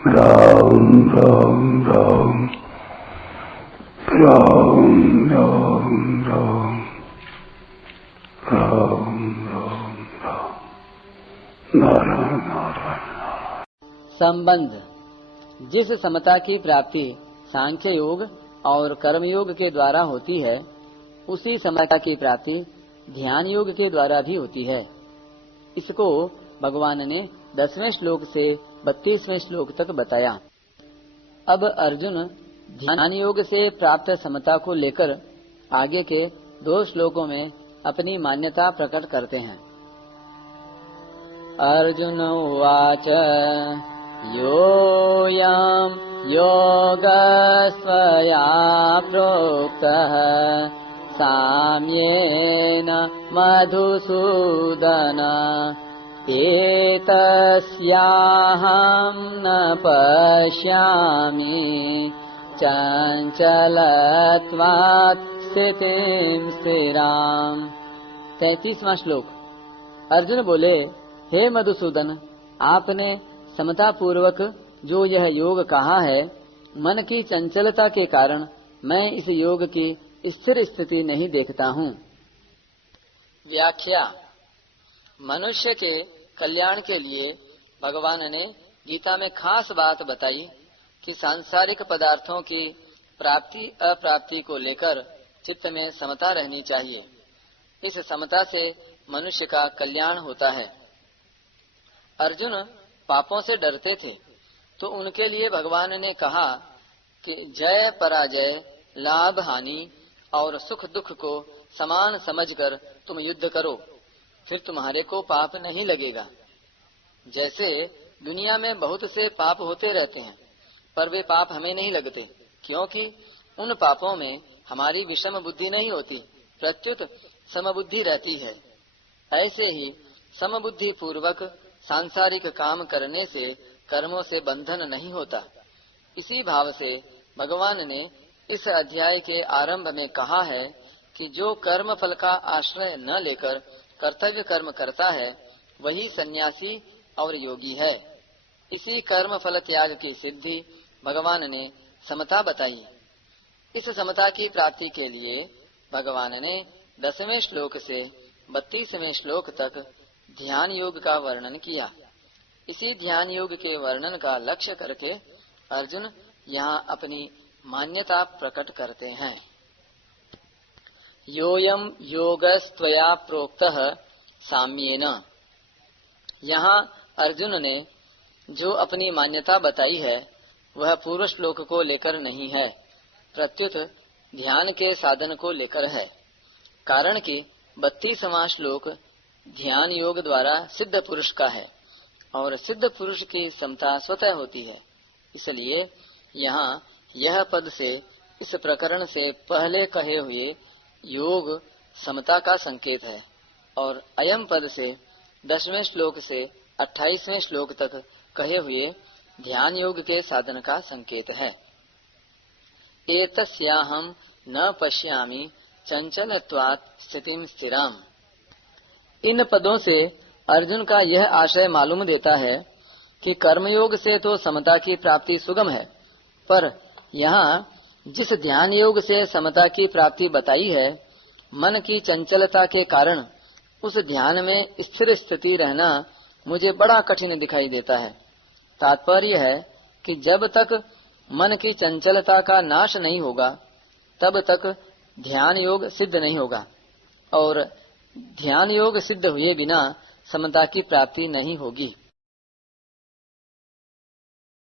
राम राम राम राम राम राम राम राम राम नारायण नारायण। संबंध। जिस समता की प्राप्ति सांख्य योग और कर्म योग के द्वारा होती है, उसी समता की प्राप्ति ध्यान योग के द्वारा भी होती है। इसको भगवान ने 10वें श्लोक से 32वें श्लोक तक बताया। अब अर्जुन ध्यान योग से प्राप्त समता को लेकर आगे के 2 श्लोकों में अपनी मान्यता प्रकट करते हैं। अर्जुन उवाच योऽयं योगस्त्वया प्रोक्तः साम्येन मधुसूदन एतस्याहं न पश्यामि चञ्चलत्वात् स्थितिं स्थिराम्। 33वां श्लोक। अर्जुन बोले, हे मधुसूदन, आपने समता पूर्वक जो यह योग कहा है, मन की चंचलता के कारण मैं इस योग की स्थिर स्थिति नहीं देखता हूँ। व्याख्या। मनुष्य के कल्याण के लिए भगवान ने गीता में खास बात बताई कि सांसारिक पदार्थों की प्राप्ति अप्राप्ति को लेकर चित्त में समता रहनी चाहिए। इस समता से मनुष्य का कल्याण होता है। अर्जुन पापों से डरते थे, तो उनके लिए भगवान ने कहा कि जय पराजय, लाभ हानि और सुख दुख को समान समझकर तुम युद्ध करो, फिर तुम्हारे को पाप नहीं लगेगा। जैसे दुनिया में बहुत से पाप होते रहते हैं, पर वे पाप हमें नहीं लगते, क्योंकि उन पापों में हमारी विषम बुद्धि नहीं होती, प्रत्युत समबुद्धि रहती है। ऐसे ही समबुद्धि पूर्वक सांसारिक काम करने से कर्मों से बंधन नहीं होता। इसी भाव से भगवान ने इस अध्याय के आरंभ में कहा है कि जो कर्म फल का आश्रय न लेकर कर्तव्य कर्म करता है, वही सन्यासी और योगी है। इसी कर्म फल त्याग की सिद्धि भगवान ने समता बताई। इस समता की प्राप्ति के लिए भगवान ने 10वें श्लोक से 32वें श्लोक तक ध्यान योग का वर्णन किया। इसी ध्यान योग के वर्णन का लक्ष्य करके अर्जुन यहाँ अपनी मान्यता प्रकट करते हैं। योऽयं योगस्त्वया प्रोक्तः साम्येन। यहाँ अर्जुन ने जो अपनी मान्यता बताई है, वह पूर्व श्लोक को लेकर नहीं है, प्रत्युत ध्यान के साधन को लेकर है। कारण कि 32वां श्लोक ध्यान योग द्वारा सिद्ध पुरुष का है, और सिद्ध पुरुष की समता स्वतः होती है। इसलिए यहाँ यह पद से इस प्रकरण से पहले कहे हुए योग समता का संकेत है, और अयम पद से 10वें श्लोक से 28वें श्लोक तक कहे हुए ध्यान योग के साधन का संकेत है। एतस्याहं न पश्यामि चंचलत्वात् स्थितिं स्थिराम्। इन पदों से अर्जुन का यह आशय मालूम देता है कि कर्मयोग से तो समता की प्राप्ति सुगम है, पर यहाँ जिस ध्यान योग से समता की प्राप्ति बताई है, मन की चंचलता के कारण उस ध्यान में स्थिर स्थिति रहना मुझे बड़ा कठिन दिखाई देता है। तात्पर्य है कि जब तक मन की चंचलता का नाश नहीं होगा, तब तक ध्यान योग सिद्ध नहीं होगा, और ध्यान योग सिद्ध हुए बिना समता की प्राप्ति नहीं होगी।